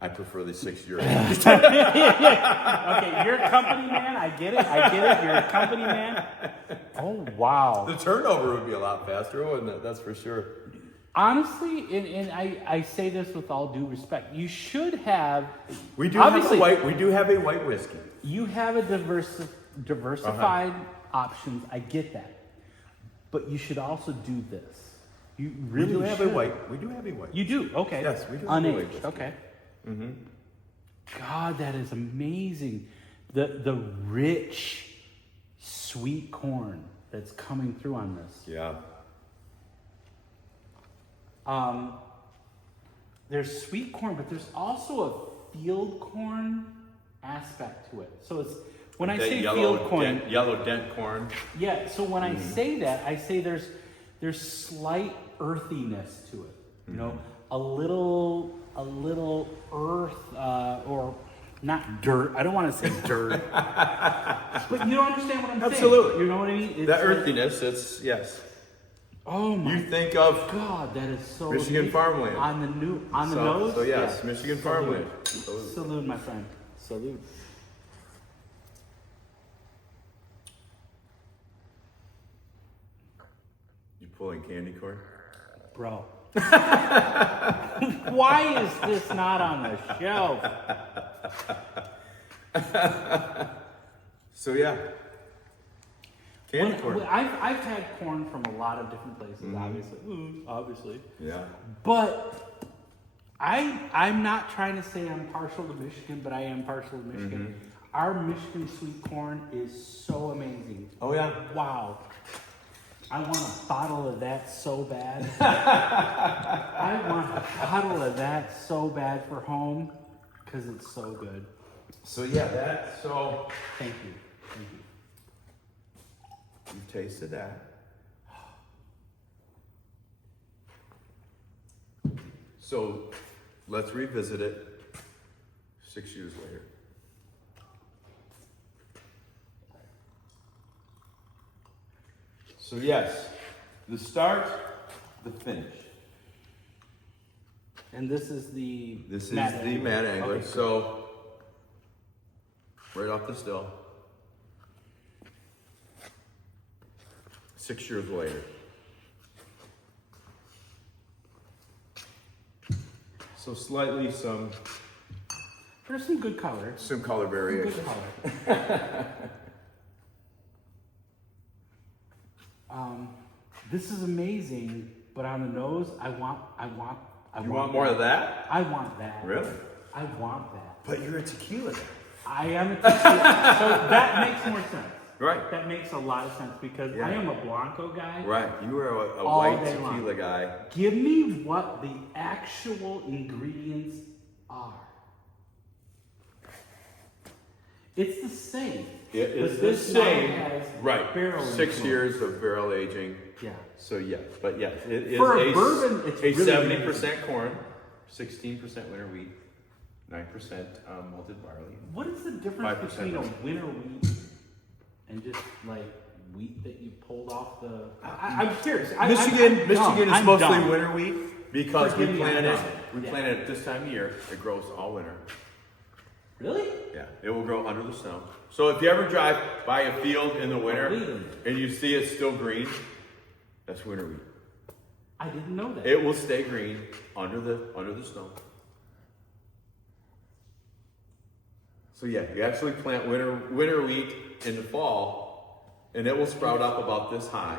I prefer the 6-year. Okay, you're a company man. I get it. You're a company man. Oh wow! The turnover would be a lot faster, wouldn't it? That's for sure. Honestly, and I say this with all due respect, you should have. We do have a obviously, white. We do have a white whiskey. You have a diversified options. I get that, but you should also do this. You We really do have a should. white. We do have a white. You do. Okay. Yes, we do have a white Unaged. whiskey. Okay. God, that is amazing. The rich, sweet corn that's coming through on this. Yeah. There's sweet corn, but there's also a field corn aspect to it. So it's when I That say yellow field corn, yellow dent corn. yeah. So when I say that, I say there's slight earthiness to it. You know, a little earth or not dirt. I don't want to say dirt, but you don't understand what I'm saying. Absolutely. You know what I mean? It's That like- earthiness. It's yes. Oh my You think of God, that is so Michigan amazing. farmland. On the nose. So yes, Yeah. Michigan Salute. farmland. Salute, my friend. Salute. You pulling candy corn? Bro. Why is this not on the shelf? So yeah. Candy When- corn. I've had corn from a lot of different places, Mm-hmm. obviously. Yeah. But I'm not trying to say I'm partial to Michigan, but I am partial to Michigan. Mm-hmm. Our Michigan sweet corn is so amazing. Oh yeah. Wow. I want a bottle of that so bad. I want a bottle of that so bad for home because it's so good. So yeah, that. So Thank you. Thank you. you've tasted that. So let's revisit it 6 years later. So yes, the start, the finish. And this is the This is Mad the Angler. Mad Angler. Okay, So right off the still. 6 years later. So slightly There's some good color. some color Some variation. good color. This is amazing, but on the nose, I want You want more of that? I want that. Really? I want that. But you're a tequila guy. I am a tequila. So that makes more sense. Right. That makes a lot of sense because Yeah. I am a Blanco guy. Right. You are a All white day tequila long. guy. Give me what the actual ingredients are. It's the same. It is but the this now same. has Right. barrel 6 influence. years of barrel aging. Yeah. So yes, but yes, it is For a bourbon, it's a really 70% corn, 16% winter wheat, 9% malted barley. What is the difference 5% between a risk. winter wheat and just like wheat that you pulled off the? I'm curious. Michigan is I'm mostly dumb. winter wheat because Forgive me, I'm dumb. we Yeah. plant it at this time of year. It grows all winter. Really? Yeah, it will grow under the snow. So if you ever drive by a field in the winter Really? and you see it still green, that's winter wheat. I didn't know that. It will stay green under the snow. So yeah, you actually plant winter wheat in the fall, and it will sprout up about this high,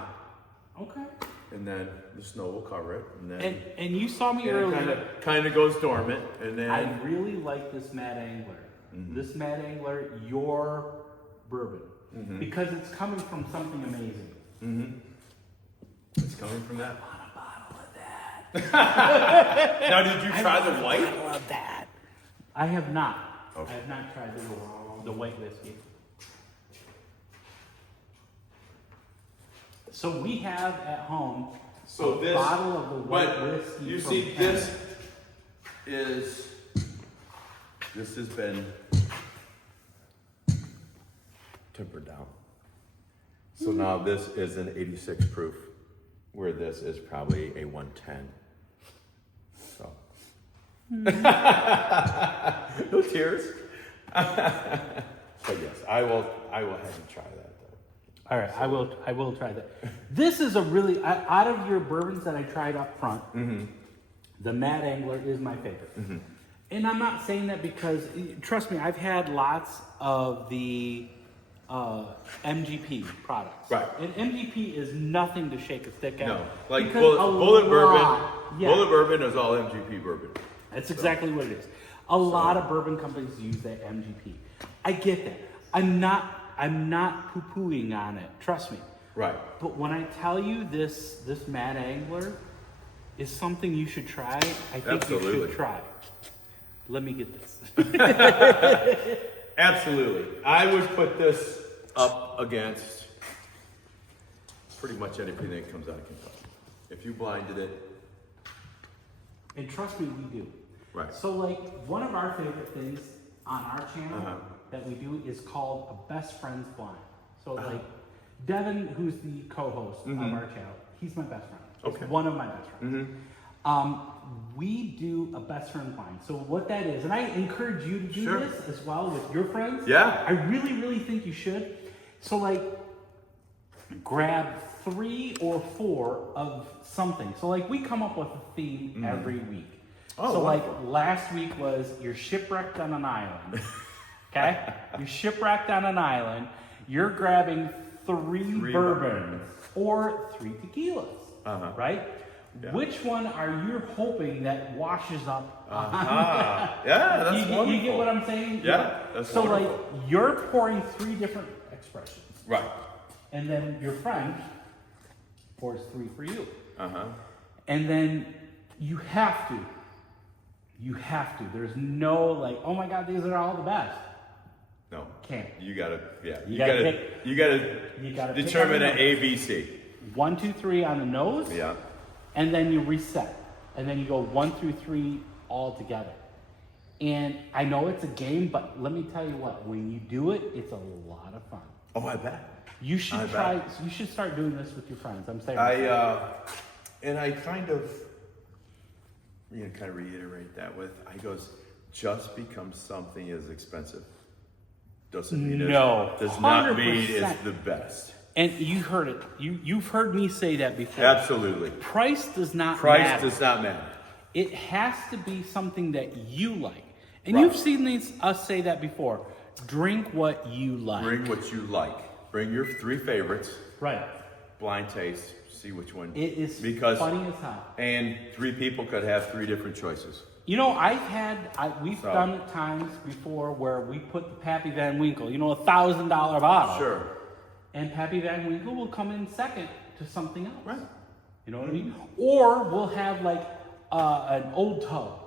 Okay. and then the snow will cover it, and then And you saw me it earlier. kind of goes dormant, and then I really like this Mad Angler. This Mad Angler, your bourbon, because it's coming from something amazing. it's coming from that. I want a bottle of that. Now, did you try the white? I love that. I have not. Okay. I have not tried the white whiskey. So we have at home So a this, bottle of the white but whiskey. you from see, Canada. this has been tempered down. So now this is an 86 proof, where this is probably a 110. So. No tears. But yes, I will have you try that though. All right, I will try that. This is a really out of your bourbons that I tried up front. The Mad Angler is my favorite, and I'm not saying that because trust me, I've had lots of the MGP products. Right. And MGP is nothing to shake a stick at. No, like because bullet a bourbon. lot- yeah. Bullet bourbon is all MGP bourbon. That's exactly what it is. A lot of bourbon companies use that MGP. I get that. I'm not poo-pooing on it. Trust me. Right. But when I tell you this Mad Angler is something you should try, I think you Absolutely. should try. Let me get this. Absolutely. I would put this up against pretty much anything that comes out of Kentucky. If you blinded it, And trust me, we do. right. So like one of our favorite things on our channel Uh-huh. that we do is called a best friends blind. So like Devin, who's the co-host of our channel, he's my best friend. He's Okay. one of my best friends. We do a best friend blind. So what that is, and I encourage you to do Sure. this as well with your friends. Yeah. I really, really think you should. So like grab 3 or 4 of something. So like we come up with a theme every week. Oh, so like wonderful. last week was you're shipwrecked on an island. Okay? You're shipwrecked on an island. You're grabbing 3 bourbons or 3 tequilas. Right? Yeah. Which one are you hoping that washes up? Yeah, that's wonderful. You get what I'm saying? Yeah, that's so wonderful. like you're pouring 3 different expressions, Right. and then your friend pours 3 for you, Uh-huh. and then you have to. There's no like, oh my God, these are all the best. No. Can't. You gotta, yeah. You You gotta gotta, pick- you gotta, You gotta pick determine on an the A, B, C. 1, 2, 3 on the nose. Yeah. And then you reset. And then you go 1 through 3 all together. And I know it's a game, but let me tell you what, when you do it, it's a lot of fun. Oh, I bet. You should I try, bet. you should start doing this with your friends. I'm saying And I kind of, kind of reiterate that with, I goes, just because something is expensive doesn't mean No, does not mean 100%. it's the best. And you heard it. You've heard me say that before. Absolutely. Price does not Price matter. does not matter. It has to be something that you like. And Right. you've seen us say that before. Drink what you like. Bring what you like. Bring your 3 favorites. Right. blind taste, see which one. It is because funny as hell. and 3 people could have 3 different choices. You know, we've done it times before where we put the Pappy Van Winkle, you know, $1,000 bottle. Sure. And Pappy Van Winkle will come in second to something else. Right. You know what I mean? Or we'll have like an old tub.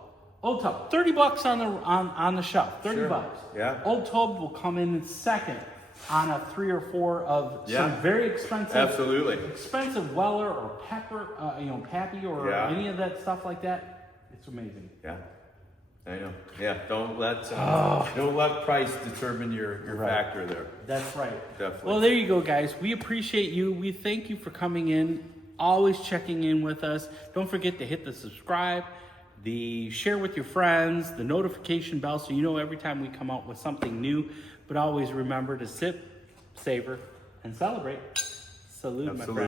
Old tub, $30 on the shelf. $30. Sure. Yeah. Old tub will come in second on a 3 or 4 of Yeah. some very expensive, Absolutely. expensive Weller or Pepper, Pappy or Yeah. any of that stuff like that. It's amazing. Yeah. I know. Yeah. Don't let price determine your Right. factor there. That's right. Definitely. Well, there you go, guys. We appreciate you. We thank you for coming in, always checking in with us. Don't forget to hit the subscribe, the share with your friends, the notification bell so you know every time we come out with something new. But always remember to sip, savor, and celebrate. Salute, my Absolutely. friend.